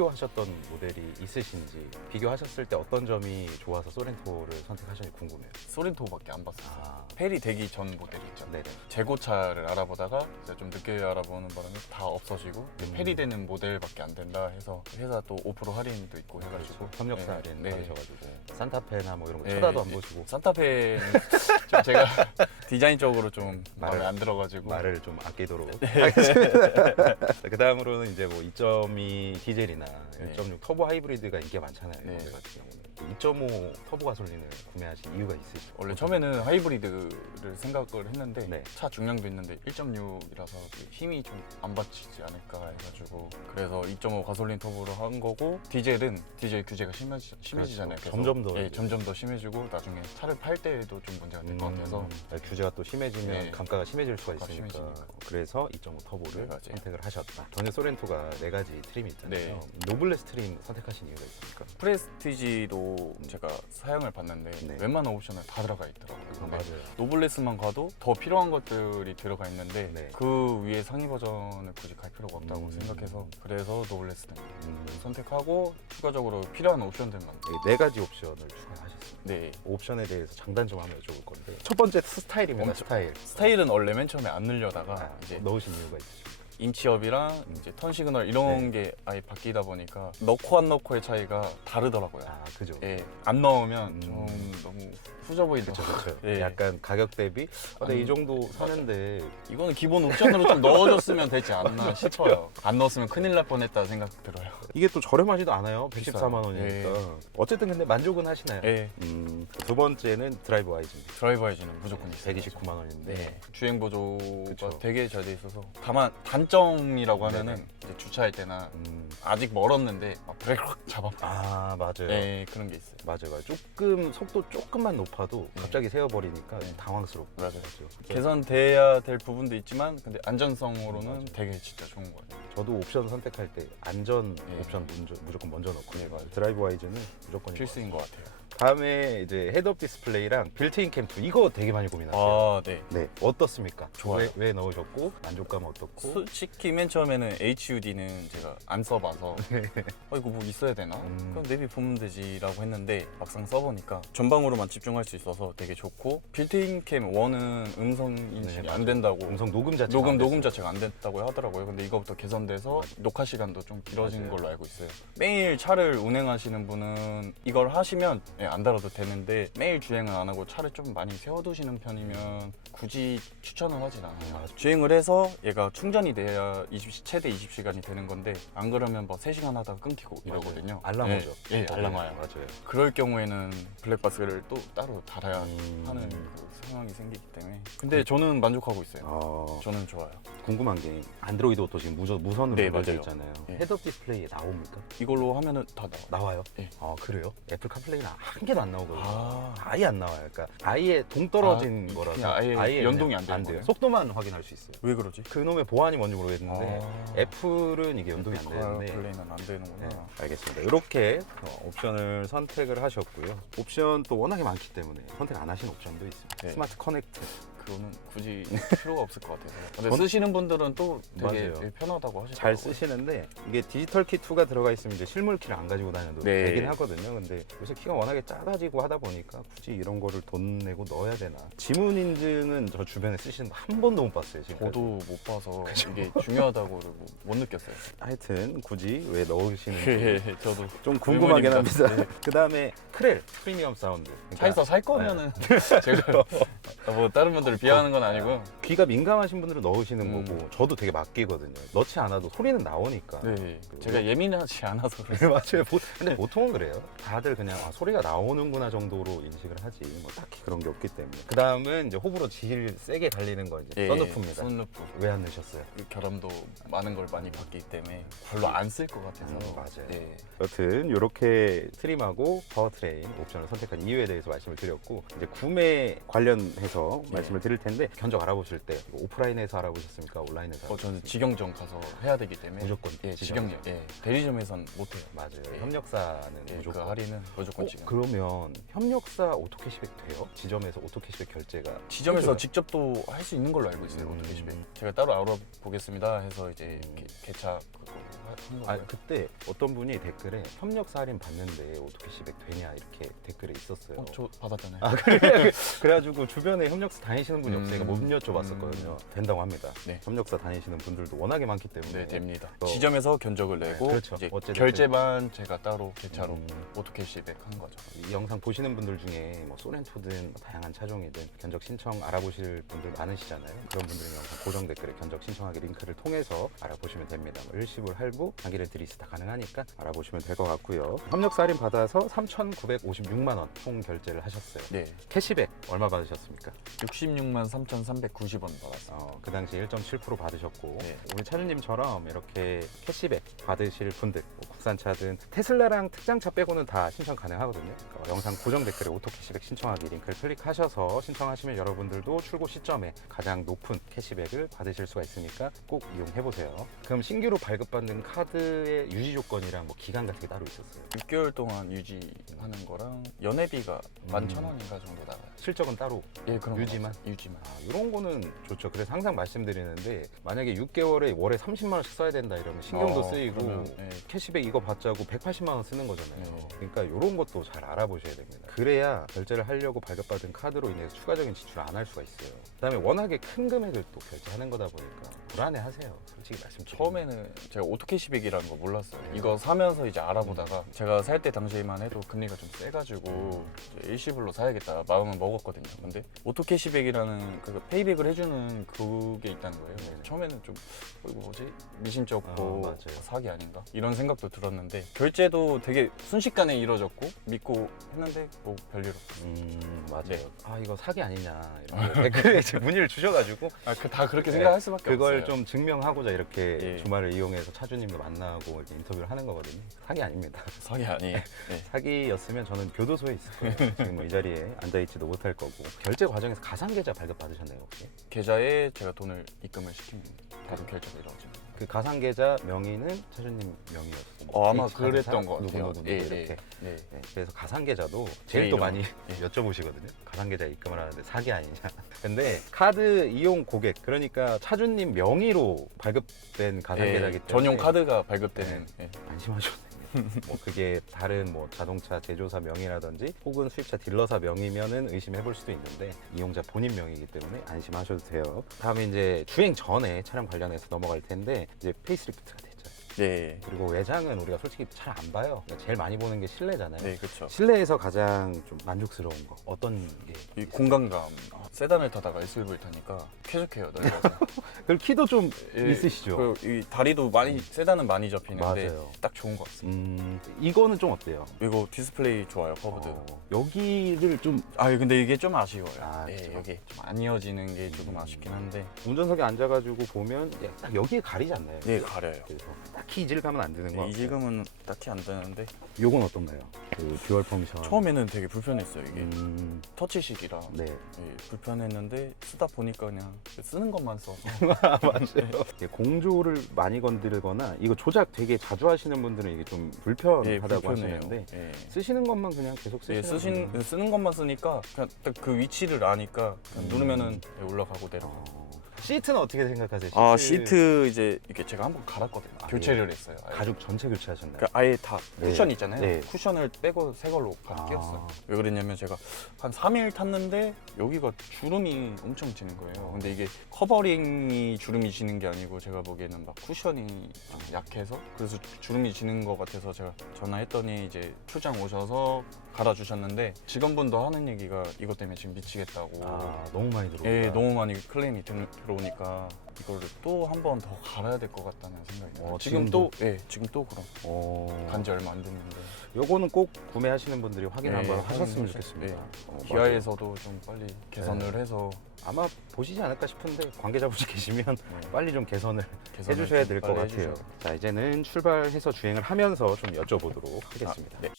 비교하셨던 모델이 있으신지, 비교하셨을 때 어떤 점이 좋아서 소렌토를 선택하셨는지 궁금해요. 소렌토밖에 안 봤어요. 아, 페리 되기 전 모델이 있죠. 네네. 재고차를 알아보다가 이제 좀 늦게 알아보는 바람에 다 없어지고 페리 되는 모델밖에 안 된다 해서 회사 또 5% 할인도 있고 해가지고 협력사 네, 할인 네. 받으셔가지고 산타페나 뭐 이런 거 네, 쳐다도 안 네. 보시고 산타페는 좀 제가 디자인적으로 좀 마음에 말을- 안 들어가지고 말을 좀 아끼도록 하겠습니다. 그 다음으로는 이제 뭐 2.2 디젤이나 네. 1.6 터보 하이브리드가 인기가 많잖아요. 네. 모델 같은 경우는 2.5 터보 가솔린을 구매하신 이유가 있으시죠? 원래 처음에는 하이브리드를 생각을 했는데 네. 차 중량도 있는데 1.6이라서 힘이 좀 안 받치지 않을까 해가지고 그래서 2.5 가솔린 터보로 한 거고 디젤은 디젤 규제가 심해지잖아요. 그렇죠. 점점 더 예, 이제. 점점 더 심해지고 나중에 차를 팔 때에도 좀 문제가 될 것 같아서 규제가 또 심해지면 네. 감가가 심해질 수가 감가가 있으니까 심해지니까. 그래서 2.5 터보를 네, 맞아요. 선택을 하셨다. 전에 소렌토가 4가지 트림이 있잖아요. 네. 노블레스 트림 선택하신 이유가 있습니까? 프레스티지도 제가 사양을 봤는데 네. 웬만한 옵션은 다 들어가 있더라고요. 근데 맞아요. 노블레스만 가도 더 필요한 것들이 들어가 있는데 네. 그 위에 상위 버전을 굳이 갈 필요가 없다고 생각해서 그래서 노블레스 선택하고 추가적으로 필요한 옵션들만 4가지 옵션을 추가하셨습니다. 네. 옵션에 대해서 장단점 한번 여쭤볼 건데 첫 번째 스타일입니다. 엄청- 스타일. 스타일은 원래 맨 처음에 안 늘려다가 아, 이제 넣으신 이유가 있으십니까? 인치업이랑 이제 턴 시그널 이런 게 아예 바뀌다 보니까 넣고 안 넣고의 차이가 다르더라고요. 아, 그죠. 예, 안 넣으면 좀 너무 후져 보이더라고요. 그렇죠. 예. 약간 가격 대비 아니, 이 정도 사는데 이거는 기본 옵션으로 좀 넣어줬으면 되지 않나 싶어요. 안 넣었으면 큰일 날 뻔했다 생각 들어요. 이게 또 저렴하지도 않아요. 비싸요. 114만 원이니까. 어쨌든 근데 만족은 하시나요? 예, 두 번째는 드라이브 와이즈입니다. 드라이버 에이지는 무조건 있어요. 129만 원인데 네. 주행 보조가 그쵸. 되게 잘 돼 있어서 다만 단점이라고 하면은 네네. 이제 주차할 때나 음, 아직 멀었는데 막 브레이크 확 잡아. 아 맞아요. 네, 그런 게 있어요. 맞아요. 조금 속도 조금만 높아도 네. 갑자기 세워버리니까 네. 당황스럽고 맞아요. 그렇죠. 개선돼야 될 부분도 있지만 근데 안전성으로는 맞아요. 되게 진짜 좋은 것 같아요. 저도 옵션 선택할 때 안전 네. 옵션 무조건 먼저 넣고 네, 맞아요. 드라이브 와이즈는 무조건 필수인 것 같아요. 다음에 이제 헤드업 디스플레이랑 빌트인 캠프 이거 되게 많이 고민하세요. 아, 네. 네, 어떻습니까? 좋아요. 왜 넣으셨고 만족감은 어떻고? 솔직히 맨 처음에는 HUD는 제가 안 써봐서 이거 뭐 있어야 되나? 그럼 내비 보면 되지라고 했는데 막상 써보니까 전방으로만 집중할 수 있어서 되게 좋고 빌트인 캠 1은 음성 인식이 네, 안 된다고 음성 녹음 자체가 안 녹음 됐어요. 자체가 안 됐다고 하더라고요. 근데 이거부터 개선돼서 녹화 시간도 좀 길어진 맞아요. 걸로 알고 있어요. 매일 차를 운행하시는 분은 이걸 하시면 안 달아도 되는데 매일 주행을 안 하고 차를 좀 많이 세워두시는 편이면 굳이 추천을 하진 않아요. 맞아요. 주행을 해서 얘가 충전이 돼야 최대 20시간이 되는 건데 안 그러면 뭐 3시간 하다가 끊기고 이러거든요. 알람 예, 오죠. 예, 알람 와요. 맞아요. 그럴 경우에는 블랙박스를 또 따로 달아야 하는 음. 그 상황이 생기기 때문에 근데 저는 만족하고 있어요. 저는 좋아요. 궁금한 게 안드로이드 오토 지금 무선으로 네, 연결돼 맞아요. 있잖아요. 예. 헤드업 디스플레이에 나옵니까? 이걸로 하면은 다 나와요. 나와요? 예. 아 그래요? 애플 카플레이는 한 개도 안 나오거든요. 아. 아예 안 나와요. 그러니까 아예 동떨어진 아, 거라서 그냥 아예 연동이 안 되는 돼요. 거예요? 속도만 확인할 수 있어요. 왜 그러지? 그놈의 보안이 뭔지 모르겠는데 아. 애플은 이게 연동이 안 되는데 플레이는 안 되는구나. 네, 알겠습니다. 이렇게 옵션을 선택을 하셨고요. 옵션 또 워낙에 많기 때문에 선택 안 하신 옵션도 있습니다. 네. 스마트 커넥트. 그거는 굳이 필요가 없을 것 같아서. 근데 전- 쓰시는 분들은 또 되게 맞아요. 편하다고 하시더라고요. 잘 쓰시는데 이게 디지털 키 2가 들어가 있으면 이제 실물 키를 안 가지고 다녀도 네. 되긴 하거든요. 근데 요새 키가 워낙에 작아지고 하다 보니까 굳이 이런 거를 돈 내고 넣어야 되나. 지문 인증은 저 주변에 쓰시는 거 한 번도 못 봤어요. 지금. 저도 못 봐서 이게 중요하다고를 못 느꼈어요. 하여튼 굳이 왜 넣으시는지 저도 좀 궁금하긴 의문입니다. 합니다. 그 다음에 크렐 프리미엄 사운드. 그러니까 차에서 살 거면은 제가 뭐 다른 분들을 비하하는 건 아니고. 귀가 민감하신 분들은 넣으시는 음. 거고 저도 되게 맡기거든요. 넣지 않아도 소리는 나오니까. 네, 제가 예민하지 않아서 그래요. 맞아요. 근데 보통은 그래요. 다들 그냥 소리가 나오는구나 정도로 인식을 하지 뭐 딱히 그런 게 없기 때문에. 그 다음은 이제 호불호 제일 세게 갈리는 거 이제 썬루프입니다. 썬루프. 왜 안 넣으셨어요? 그 결함도 많은 걸 많이 받기 때문에 별로 안 쓸 것 같아서. 맞아요. 네. 여튼 이렇게 트림하고 파워트레인 옵션을 선택한 이유에 대해서 말씀을 드렸고 이제 구매 관련해서 말씀을 드릴 텐데 견적 알아보실 때 이거 오프라인에서 알아보셨습니까? 온라인에서? 저는 직영점 가서 해야 되기 때문에 무조건 예, 직영점. 직영 대리점에선 못해요. 맞아요. 예. 협력사는 예, 그 무조건. 할인은 무조건 직영. 그러면 협력사 오토캐시백 돼요? 지점에서 오토캐시백 결제가 지점에서 해줘요? 직접 또 할 수 있는 걸로 알고 있어요. 오토캐시백. 제가 따로 알아보겠습니다 해서 이제 개차 그거 한 거예요. 아 그때 어떤 분이 댓글에 협력사 할인 받는데 오토캐시백 되냐 이렇게 댓글에 있었어요. 저 받았잖아요. 아 그래? 그래가지고 주변에 협력사 다니시는 분이 없으니까 못 음. 여쭤봤었거든요. 된다고 합니다. 네. 협력사 다니시는 분들도 워낙에 많기 때문에. 네, 됩니다. 어. 지점에서 견적을 내고 그렇죠. 이제 어쨌든 결제만 제가 따로 개차로 음. 오토캐시백 한 거죠. 이 영상 보시는 분들 중에 뭐 소렌토든 뭐 다양한 차종이든 견적 신청 알아보실 분들 많으시잖아요. 그런 분들은 영상 고정 댓글에 견적 신청하기 링크를 통해서 알아보시면 됩니다. 뭐 일시불 할부, 장기 렌트 리스 다 가능하니까 알아보시면 될 것 같고요. 협력사 할인 받아서 3,956만 원 총 결제를 하셨어요. 네, 캐시백 얼마 받으셨습니까? 66만 3,390원 받았어요. 그 당시 1.7% 받으셨고 네. 우리 차주님처럼 이렇게 캐시백 받으실 분들 뭐 국산차든 테슬라랑 특장차 빼고는 다 신청 가능하거든요. 영상 고정 댓글에 오토 캐시백 신청하기 링크를 클릭하셔서 신청하시면 여러분들도 출고 시점에 가장 높은 캐시백을 받으실 수가 있으니까 꼭 이용해보세요. 그럼 신규로 발급받는 카드의 유지 조건이랑 뭐 기간 같은 게 따로 있었어요? 6개월 동안 유지하는 거랑 연회비가 11,000원인가 정도 나가요. 실적은 따로 예, 그런 유지만? 거 유지만. 이런 거는 좋죠. 그래서 항상 말씀드리는데 만약에 6개월에 월에 30만 원씩 써야 된다 이러면 신경도 쓰이고 그러면, 예. 캐시백 이거 받자고 180만 원 쓰는 거잖아요. 네. 그러니까 이런 것도 잘 알아보셔야 됩니다. 그래야 결제를 하려고 발급받은 카드로 인해서 추가적인 지출을 안 할 수가 있어요. 그다음에 워낙에 큰 금액을 또 결제하는 거다 보니까 불안해하세요. 솔직히 말씀드리면. 처음에는 제가 오토캐시백이라는 거 몰랐어요. 네. 이거 사면서 이제 알아보다가 제가 살 때 당시에만 해도 금리가 좀 세가지고 이제 일시불로 사야겠다 마음은 먹었거든요. 근데 오토캐시백이라는 그 페이백을 해주는 그게 있다는 거예요. 네. 처음에는 좀 이거 뭐지 미심쩍고 맞아요. 사기 아닌가 이런 생각도 들었는데 결제도 되게 순식간에 이루어졌고 믿고 했는데 뭐 별일 없어요. 맞아요. 네. 아 이거 사기 아니냐 이렇게 댓글에 이제 문의를 주셔가지고 다 그렇게 네. 생각할 수밖에 그걸 없어요. 좀 증명하고자 이렇게 예. 주말을 이용해서 차주님도 만나고 이렇게 인터뷰를 하는 거거든요. 사기 아닙니다. 사기 아니에요. 네. 사기였으면 저는 교도소에 있을 거예요. 지금 뭐 이 자리에 앉아있지도 못할 거고. 결제 과정에서 가상계좌 발급 받으셨나요 혹시? 계좌에 제가 돈을 입금을 시키면 바로 결제가 이루어집니다. 그 가상계좌 명의는 차주님 명의였어요. 아마 H 그랬던 카드사? 것 같아요. 누구 예, 이렇게. 예, 네. 네, 그래서 가상계좌도 제 제일 또 이름. 많이 예. 여쭤보시거든요. 가상계좌 입금을 하는데 사기 아니냐. 근데 카드 이용 고객, 그러니까 차주님 명의로 발급된 가상계좌이기 때문에 전용 카드가 발급되는 예. 안심하셔도 됩니다. 뭐 그게 다른 뭐 자동차 제조사 명의라든지 혹은 수입차 딜러사 명의면은 의심해 볼 수도 있는데 이용자 본인 명의이기 때문에 안심하셔도 돼요. 다음에 이제 주행 전에 차량 관련해서 넘어갈 텐데 이제 페이스리프트가 됐죠. 네. 그리고 외장은 우리가 솔직히 잘 안 봐요. 그러니까 제일 많이 보는 게 실내잖아요. 네, 그렇죠. 실내에서 가장 좀 만족스러운 거 어떤 게? 이 공간감. 세단을 타다가 SUV를 타니까 쾌적해요. 넓어서. 그리고 키도 좀 예, 있으시죠? 그리고 이 다리도 많이 세단은 많이 접히는데 맞아요. 딱 좋은 것 같습니다. 이거는 좀 어때요? 이거 디스플레이 좋아요. 커브드. 여기를 좀 근데 이게 좀 아쉬워요. 아, 예, 그쵸. 여기 좀 안 이어지는 게 조금 아쉽긴 한데. 운전석에 앉아가지고 보면 딱 여기에 가리지 않나요? 네, 가려요. 그래서 딱히 이질감은 안 드는 거. 네, 이질감은 딱히 안 드는데 요건 어떤가요? 그 듀얼 펑션. 처음에는 되게 불편했어요. 이게 음, 터치식이라 네. 예, 불편했는데 쓰다 보니까 그냥 쓰는 것만 써서 맞아요. 이게 공조를 많이 건드리거나 이거 조작 되게 자주 하시는 분들은 이게 좀 불편하다고 불편해요. 하시는데 예. 쓰시는 것만 그냥 계속 쓰시는 쓰는 것만 쓰니까 그냥 딱 그 위치를 아니까 그냥 누르면은 올라가고 내려가. 시트는 어떻게 생각하세요? 시트 이제 이게 제가 한번 갈았거든요. 교체를 했어요. 아예. 가죽 전체 교체하셨나요? 그러니까 아예 다 네. 쿠션 있잖아요. 네. 쿠션을 빼고 새 걸로 끼웠어요. 왜 그랬냐면 제가 한 3일 탔는데 여기가 주름이 엄청 지는 거예요. 근데 이게 커버링이 주름이 지는 게 아니고 제가 보기에는 막 쿠션이 좀 약해서 그래서 주름이 지는 것 같아서 제가 전화했더니 이제 출장 오셔서 갈아주셨는데 직원분도 하는 얘기가 이것 때문에 지금 미치겠다고. 너무 많이 들어온다. 예, 너무 많이 클레임이 들어오니까 이거를 또 한 번 더 갈아야 될 것 같다는 생각이 들어요. 지금 또 그럼 간지 얼마 안 됐는데 요거는 꼭 구매하시는 분들이 확인 네, 한번 하셨으면 확인하셔- 좋겠습니다. 네. 기아에서도 좀 빨리 개선을 해서 아마 보시지 않을까 싶은데 관계자분이 계시면 빨리 좀 개선을 개선을 해주셔야 좀 될 것 빨리 같아요. 해주셔야 자, 이제는 출발해서 주행을 하면서 좀 여쭤보도록 하겠습니다. 네.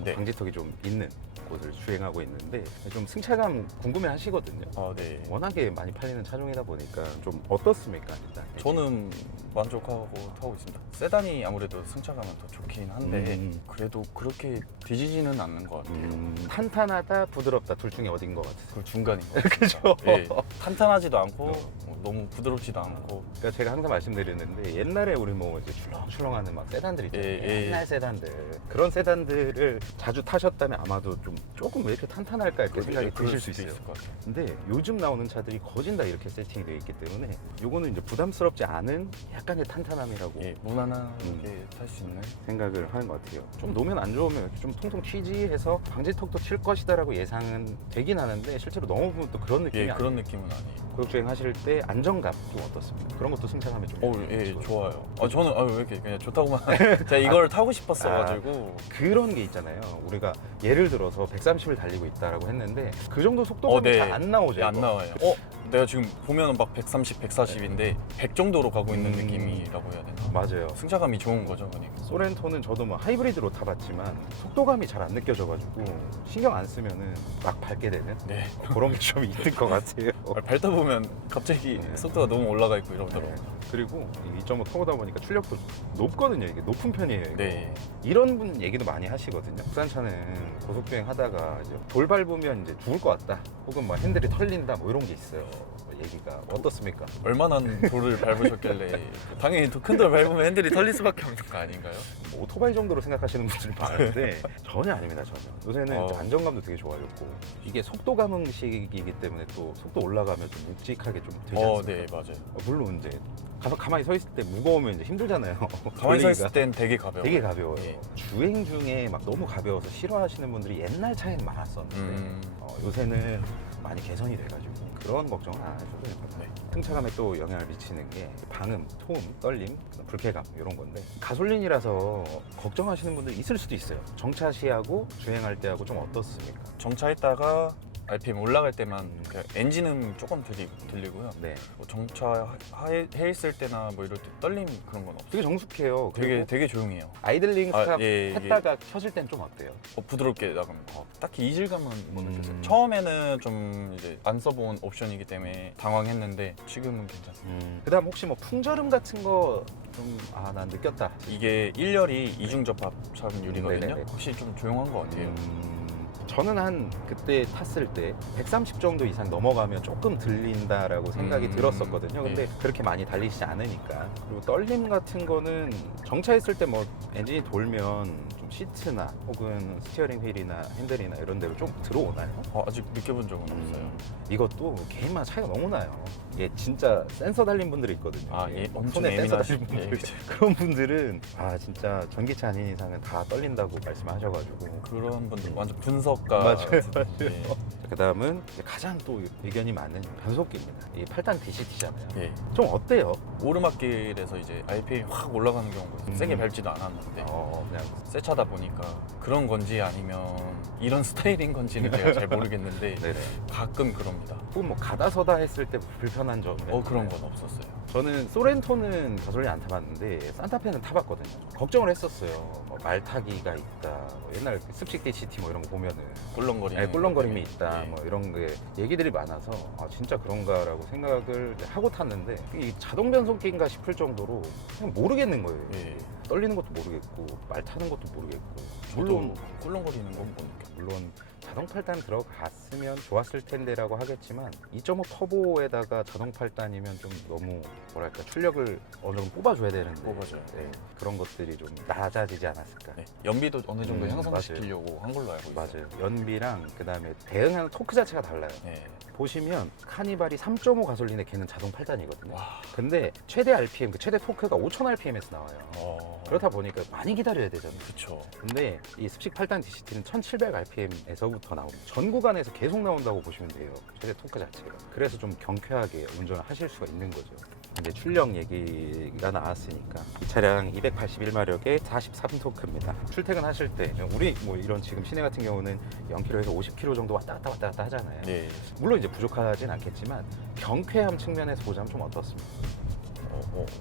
네. 방지턱이 좀 있는 곳을 주행하고 있는데 좀 승차감 궁금해 하시거든요. 네. 워낙에 많이 팔리는 차종이다 보니까 좀 어떻습니까? 일단 저는 만족하고 타고 있습니다. 세단이 아무래도 승차감은 더 좋긴 한데 그래도 그렇게 뒤지지는 않는 것 같아요. 탄탄하다, 부드럽다 둘 중에 어딘 것 같으세요? 그 중간인 것 같아요. 그죠? 예, 탄탄하지도 않고 뭐 너무 부드럽지도 않고. 그러니까 제가 항상 말씀드리는데 옛날에 우리 뭐 이제 출렁출렁하는 막 세단들 있잖아요. 예. 옛날 세단들 그런 세단들을 자주 타셨다면 아마도 좀 조금 왜 이렇게 탄탄할까 이렇게 생각이 그럴 드실 수 수도 있어요. 있을 것 같아요. 근데 요즘 나오는 차들이 거진 다 이렇게 세팅이 되어 있기 때문에 요거는 이제 부담스럽지 않은 약간의 탄탄함이라고 예, 무난하게 탈 수 있는. 생각을 하는 것 같아요. 좀 노면 안 좋으면 이렇게 좀 통통 튀지 해서 방지턱도 칠 것이다라고 예상은 되긴 하는데 실제로 넘어보면 또 그런 느낌이 예, 아니에요. 그런 느낌은 아니에요. 고속주행 하실 때 안정감 좀 어떻습니까? 그런 것도 승차감에 좀 예, 좋아요. 저는 왜 이렇게 그냥 좋다고만 제가 이걸 타고 싶었어가지고. 그런 게 있잖아요. 우리가 예를 들어서 130을 달리고 있다라고 했는데 그 정도 속도감이 네. 잘 안 나오죠. 예, 안 이거. 나와요. 내가 지금 보면은 막 130, 140인데 100 정도로 가고 있는 느낌이라고 해야 되나? 맞아요. 승차감이 좋은 거죠, 그러니까. 소렌토는 저도 뭐 하이브리드로 타봤지만 속도감이 잘 안 느껴져가지고 신경 안 쓰면은 막 밟게 되는 네. 그런 게 좀 있는 것 같아요. 밟다 보면 갑자기 네. 속도가 너무 올라가 있고 이러더라고요. 그리고 이 2.5 터보다 보니까 출력도 높거든요. 이게 높은 편이에요. 이거. 네. 이런 분 얘기도 많이 하시거든요. 국산차는 고속주행 하다가 이제 돌 밟으면 이제 죽을 것 같다. 혹은 뭐 핸들이 털린다. 뭐 이런 게 있어요. 얘기가 어떻습니까? 얼마나 돌을 밟으셨길래 당연히 큰 돌 밟으면 핸들이 털릴 수밖에 없는 거 아닌가요? 뭐 오토바이 정도로 생각하시는 분들이 많은데 전혀 아닙니다. 전혀. 요새는 이제 안정감도 되게 좋아졌고 이게 속도 감응식이기 때문에 또 속도 올라가면 좀 묵직하게 좀 되지 않습니까? 네, 맞아요. 물론 이제 가만히 서 있을 때 무거우면 이제 힘들잖아요. 가만히 서 있을 돌리기가. 땐 되게 가벼워요. 되게 가벼워요. 예. 주행 중에 막 너무 가벼워서 싫어하시는 분들이 옛날 차에는 많았었는데 요새는 많이 개선이 돼가지고 그런 걱정은 안 하셔도 될 것 같아요. 네. 승차감에 또 영향을 미치는 게 방음, 소음, 떨림, 불쾌감 이런 건데 가솔린이라서 걱정하시는 분들이 있을 수도 있어요. 정차 시하고 주행할 때하고 좀 어떻습니까? 정차했다가 RPM 올라갈 때만 그냥 엔진음 조금 들리고요. 네, 뭐 정차 해 있을 때나 뭐 이럴 때 떨림 그런 건 없어요. 되게 정숙해요. 그리고 되게 조용해요. 아이들링 스탑 예, 했다가 켜질 땐 좀 어때요? 부드럽게 나갑니다. 딱히 이질감은 못 느꼈어요. 음. 처음에는 좀 이제 안 써본 옵션이기 때문에 당황했는데 지금은 괜찮습니다. 그다음 혹시 뭐 풍절음 같은 거 좀 난 느꼈다. 이게 1열이 이중 접합 차륜율이거든요. 네네네. 확실히 좀 조용한 것 같아요. 저는 한 그때 탔을 때 130 정도 이상 넘어가면 조금 들린다라고 생각이 들었었거든요. 근데 네. 그렇게 많이 달리시지 않으니까. 그리고 떨림 같은 거는 정차했을 때 뭐 엔진이 돌면 좀 시트나 혹은 스티어링 휠이나 핸들이나 이런 데로 좀 들어오나요? 아직 느껴본 적은 없어요. 이것도 개인마다 차이가 너무 나요. 이게 진짜 센서 달린 분들이 있거든요. 예, 엄청 손에 센서 예민하신 달린 분들. 분들. 그런 분들은 진짜 전기차 아닌 이상은 다 떨린다고 말씀하셔가지고 그런 분들 완전 분석가. 맞아요. 예. 그 다음은 가장 또 의견이 많은 변속기입니다. 이 8단 DCT잖아요. 예. 좀 어때요? 오르막길에서 이제 RPM이 확 올라가는 경우가 있어요. 세게 밟지도 않았는데 그냥 새 차다 보니까 그런 건지 아니면 이런 스타일인 건지는 제가 잘 모르겠는데 네네. 가끔 그럽니다. 혹은 뭐 가다 서다 했을 때 불편한 점. 그런 건 없었어요. 저는 소렌토는 가솔린 안 타봤는데 산타페는 타봤거든요. 걱정을 했었어요. 뭐 말 타기가 있다. 뭐 옛날 습식 DCT 뭐 이런 거 보면은 꿀렁거리는. 꿀렁거림이 있다. 예. 뭐 이런 게 얘기들이 많아서 진짜 그런가라고 생각을 하고 탔는데 이 자동 변속기인가 싶을 정도로 그냥 모르겠는 거예요. 예. 떨리는 것도 모르겠고 말 타는 것도 모르겠고 저도 꿀렁거리는 건 못 느껴요. 물론 자동 8단 들어갔으면 좋았을 텐데라고 하겠지만 2.5 터보에다가 자동 8단이면 좀 너무 뭐랄까 출력을 어느 정도 뽑아줘야 되는데 뽑아줘요. 네, 그런 것들이 좀 낮아지지 않았을까. 네. 연비도 어느 정도 맞아요. 향상시키려고 한 걸로 알고 있어요. 맞아요. 연비랑 그다음에 대응하는 토크 자체가 달라요. 네. 보시면 카니발이 3.5 가솔린에 걔는 자동 8단이거든요. 와. 근데 최대 RPM, 그 최대 토크가 5,000rpm에서 나와요. 그렇다 보니까 많이 기다려야 되잖아요. 그쵸. 근데 이 습식 8단 DCT는 1700rpm에서부터 나옵니다. 전 구간에서 계속 나온다고 보시면 돼요. 최대 토크 자체가. 그래서 좀 경쾌하게 운전을 하실 수가 있는 거죠. 이제 출력 얘기가 나왔으니까 이 차량 281마력의 43토크입니다. 출퇴근하실 때 우리 뭐 이런 지금 시내 같은 경우는 0km에서 50km 정도 왔다 갔다 하잖아요. 네. 물론 이제 부족하진 않겠지만 경쾌함 측면에서 보자면 좀 어떻습니까?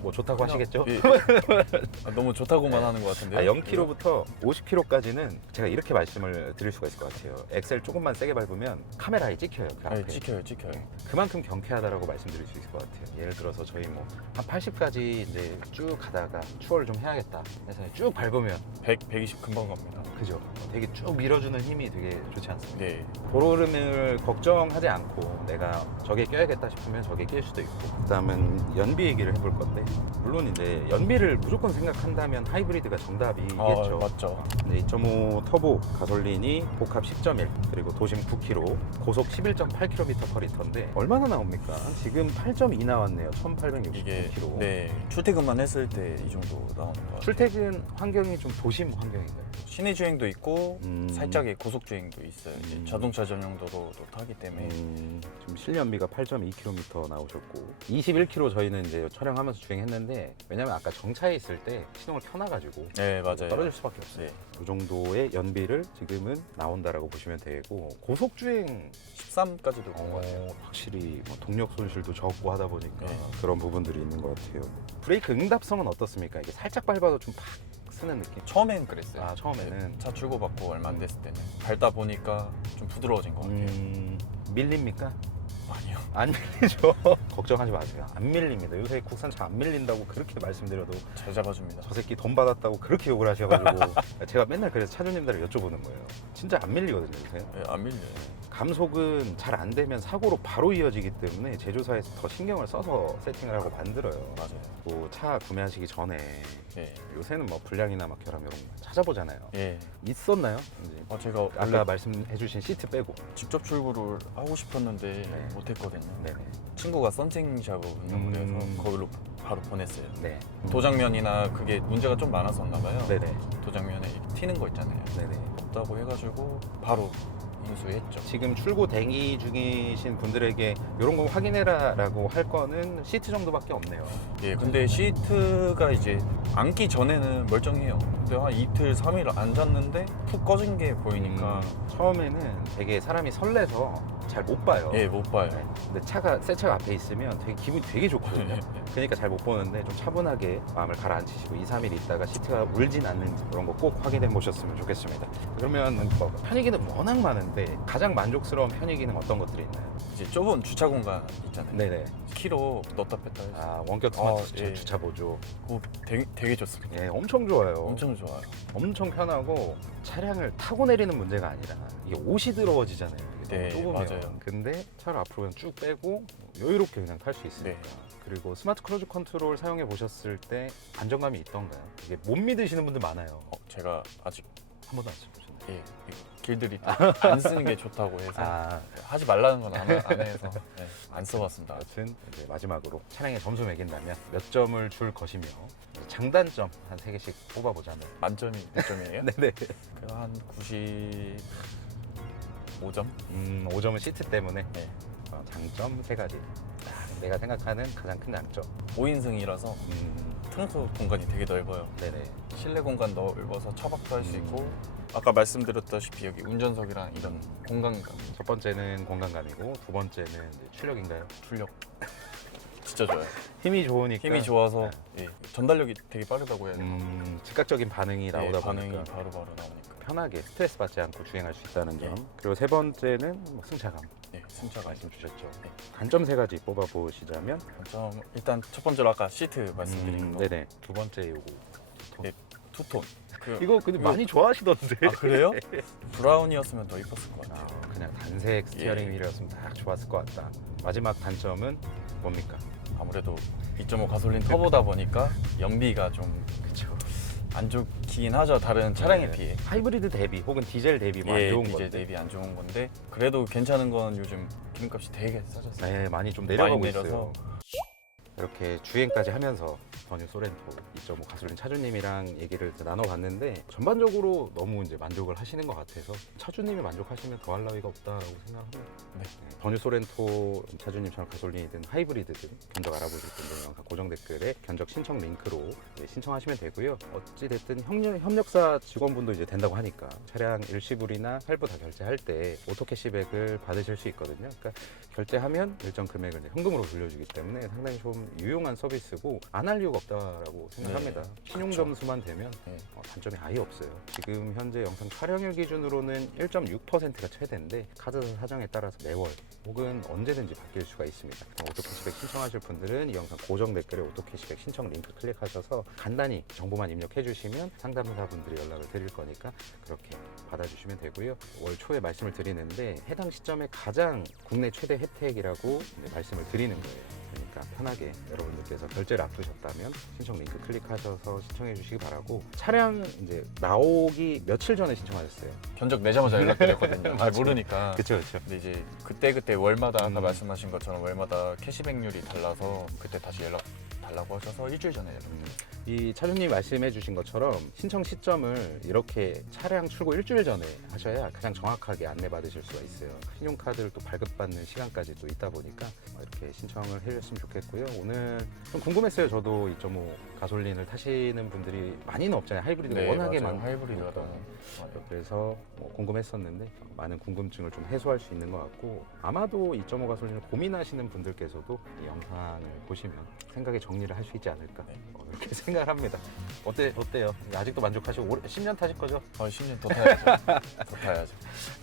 뭐 좋다고 그냥- 하시겠죠? 예. 너무 좋다고만 하는 것 같은데요. 0km부터 50km까지는 제가 이렇게 말씀을 드릴 수가 있을 것 같아요. 엑셀 조금만 세게 밟으면 카메라에 찍혀요. 그 앞에. 찍혀요. 그만큼 경쾌하다고 말씀드릴 수 있을 것 같아요. 예를 들어서 저희 뭐 한 80까지 이제 쭉 가다가 추월을 좀 해야겠다 해서 쭉 밟으면 120 금방 갑니다. 그죠? 되게 쭉 밀어주는 힘이 되게 좋지 않습니까? 네. 도로 흐름을 걱정하지 않고 내가 저게 껴야겠다 싶으면 저게 낄 수도 있고. 그다음은 연비 얘기를 해볼 건데 물론 이제 연비를 무조건 생각한다면 하이브리드가 정답이겠죠. 맞죠. 근데 2.5 터보 가솔린이 복합 10.1 그리고 도심 9km 고속 11.8km per 리터인데 얼마나 나옵니까? 지금 8.2 나왔네요. 1860km. 네, 출퇴근만 했을 때 이 정도 나오는 것 같아요. 출퇴근 환경이 좀 도심 환경인가요? 시내 주행도 있고 음. 살짝의 고속 주행도 있어요. 이제 자동차 전용 도로도 타기 때문에 지금 실연비가 8.2km 나오셨고 21km 저희는 이제 촬영하면서 주행했는데 왜냐면 아까 정차에 있을 때 시동을 켜놔가지고 네, 맞아요. 떨어질 수밖에 없어요. 네. 이 정도의 연비를 지금은 나온다라고 보시면 되고 고속 주행 13까지도 간 것 같아요. 확실히 뭐 동력 손실도 적고 하다 보니까 네. 그런 부분들이 있는 것 같아요. 브레이크 응답성은 어떻습니까? 이게 살짝 밟아도 좀 팍 쓰는 느낌. 처음엔 그랬어요. 아 처음에는 네, 차 출고받고 얼마 안 됐을 때는 밟다 보니까 좀 부드러워진 것 같아요. 밀립니까? 아니요. 안 밀리죠. 걱정하지 마세요. 안 밀립니다. 요새 국산차 안 밀린다고 그렇게 말씀드려도 잘 잡아줍니다. 저 새끼 돈 받았다고 그렇게 욕을 하셔가지고 제가 맨날 그래서 차주님들을 여쭤보는 거예요. 진짜 안 밀리거든요 요새. 네, 안 밀려요. 감속은 잘 안 되면 사고로 바로 이어지기 때문에 제조사에서 더 신경을 써서 세팅을 하고 만들어요. 맞아요. 뭐 차 구매하시기 전에 예. 요새는 뭐 불량이나 막 결함 이런 거 찾아보잖아요. 예. 있었나요? 이제 제가 아까 원래 말씀해주신 시트 빼고. 직접 출고를 하고 싶었는데 네. 못했거든요. 네네. 친구가 썬팅샵을 운영을 해서 음. 거기로 바로 보냈어요. 네. 도장면이나 그게 문제가 좀 많았었나 봐요. 네네. 도장면에 튀는 거 있잖아요. 네네. 없다고 해가지고 바로 인수했죠. 지금 출고 대기 중이신 분들에게 이런 거 확인해라라고 할 거는 시트 정도밖에 없네요. 예, 근데 시트가 이제 앉기 전에는 멀쩡해요. 근데 한 이틀, 3일 앉았는데 푹 꺼진 게 보이니까 처음에는 되게 사람이 설레서 잘 못 봐요. 예, 못 봐요. 네. 근데 새 차가 앞에 있으면 되게 기분이 되게 좋거든요. 그러니까 잘 못 보는데 좀 차분하게 마음을 가라앉히시고 2, 3일 있다가 시트가 울진 않는지 그런 거 꼭 확인해 보셨으면 좋겠습니다. 그러면 뭐 편의기능 워낙 많은데 가장 만족스러운 편의기능 어떤 것들이 있나요? 이제 좁은 주차 공간 있잖아요. 네네. 키로 넣었다 뺐다 해서 아 원격 스마트 예. 주차 보조. 그거 되게 좋습니다. 예, 엄청 좋아요. 엄청 좋아요. 엄청 편하고 차량을 타고 내리는 문제가 아니라 이게 옷이 더러워지잖아요. 이게 네, 너무 좁으면. 맞아요. 근데 차를 앞으로 그냥 쭉 빼고 여유롭게 그냥 탈 수 있으니까. 네. 그리고 스마트 크루즈 컨트롤 사용해 보셨을 때 안정감이 있던가요? 이게 못 믿으시는 분들 많아요. 제가 아직 한 번도 안 써보셨나요? 예, 이거 길들이 안 쓰는 게 좋다고 해서 아, 하지 말라는 건 안 해서 네, 안 써봤습니다. 여튼 이제 마지막으로 차량에 점수 매긴다면 몇 점을 줄 것이며 장단점 한 3개씩 뽑아보자면 만점이 몇 점이에요? 네네. 한 95점? 5점은 시트 때문에 네. 장점 3가지. 내가 생각하는 가장 큰 장점. 5인승이라서 트렁크 공간이 되게 넓어요. 네네. 실내 공간 넓어서 차박도 할 수 있고 음. 아까 말씀드렸다시피 여기 운전석이랑 이런 공간감, 첫 번째는 공간감이고 두 번째는 이제 출력인가요? 출력 진짜 좋아요. 힘이 좋으니까 힘이 좋아서 예, 전달력이 되게 빠르다고 해야 되나? 즉각적인 반응이 나오다 예, 반응이 보니까 바로바로 나오니까 편하게 스트레스 받지 않고 주행할 수 있다는 점. 예. 그리고 세 번째는 뭐 승차감 네, 승차가 말씀 주셨죠. 네. 단점 3가지 뽑아 보시자면 일단 첫 번째로 아까 시트 말씀드린 거 네네. 두 번째 요거 네. 투톤 이거 근데 이거- 많이 좋아하시던데. 아 그래요? 브라운이었으면 더 이뻤을 것 같아요. 그냥 단색 스티어링 예. 휠이었으면 딱 좋았을 것 같다. 마지막 단점은 뭡니까? 아무래도 2.5 가솔린 터보다 보니까 연비가 좀 그쵸. 안 좋긴 하죠. 다른 차량에 네. 비해. 하이브리드 대비 혹은 디젤 대비 뭐 안 좋은 디젤 건데. 대비 안 좋은 건데 그래도 괜찮은 건 요즘 기름값이 되게 싸졌어요. 네, 많이 좀 내려가고 많이 있어요. 내려서. 이렇게 주행까지 하면서 더뉴 소렌토 2.5 가솔린 차주님이랑 얘기를 나눠봤는데 전반적으로 너무 이제 만족을 하시는 것 같아서 차주님이 만족하시면 더할 나위가 없다라고 생각합니다. 네. 더뉴 소렌토 차주님처럼 가솔린이든 하이브리드든 견적 알아보실 분들은 영상 고정 댓글에 견적 신청 링크로 신청하시면 되고요. 어찌 됐든 협력사 직원분도 이제 된다고 하니까 차량 일시불이나 할부 다 결제할 때 오토 캐시백을 받으실 수 있거든요. 그러니까 결제하면 일정 금액을 이제 현금으로 돌려주기 때문에 상당히 좀 참 유용한 서비스고 안 할 이유가 없다라고 생각합니다. 신용 그렇죠. 점수만 되면 네. 단점이 아예 없어요. 지금 현재 영상 촬영일 기준으로는 1.6%가 최대인데 카드사 사정에 따라서 매월 혹은 언제든지 바뀔 수가 있습니다. 오토 캐시백 신청하실 분들은 이 영상 고정 댓글에 오토 캐시백 신청 링크 클릭하셔서 간단히 정보만 입력해 주시면 상담사분들이 연락을 드릴 거니까 그렇게 받아주시면 되고요. 월 초에 말씀을 드리는데 해당 시점에 가장 국내 최대 혜택이라고 말씀을 드리는 거예요. 그러니까 편하게 여러분들께서 결제를 앞두셨다면 신청 링크 클릭하셔서 신청해 주시기 바라고, 차량 이제 나오기 며칠 전에 신청하셨어요. 견적 내자마자 연락드렸거든요. 잘 맞죠. 모르니까. 그렇죠, 그렇죠. 근데 이제 그때 월마다 아까 말씀하신 것처럼 월마다 캐시백률이 달라서 그때 다시 연락 달라고 하셔서 일주일 전에 연락드렸어요. 이 차주님 말씀해 주신 것처럼 신청 시점을 이렇게 차량 출고 일주일 전에 하셔야 가장 정확하게 안내받으실 수가 있어요. 신용카드를 또 발급받는 시간까지 또 있다 보니까 이렇게 신청을 해주셨으면 좋겠고요. 오늘 좀 궁금했어요. 저도 2.5 가솔린을 타시는 분들이 많이는 없잖아요. 하이브리드가 워낙에 맞아요. 많고. 하이브리드가 너무 많아요. 그래서 궁금했었는데 많은 궁금증을 좀 해소할 수 있는 것 같고, 아마도 2.5 가솔린을 고민하시는 분들께서도 이 영상을 보시면 생각의 정리를 할 수 있지 않을까 이렇게 생각을 합니다. 어때요? 아직도 만족하시고 10년 타실 거죠? 10년 더 타야죠. 더 타야죠.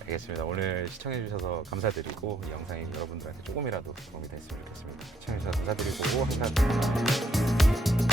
알겠습니다. 오늘 시청해 주셔서 감사드리고 이 영상이 여러분들한테 조금이라도 도움이 됐으면 좋겠습니다. 시청해 주셔서 감사드리고 항상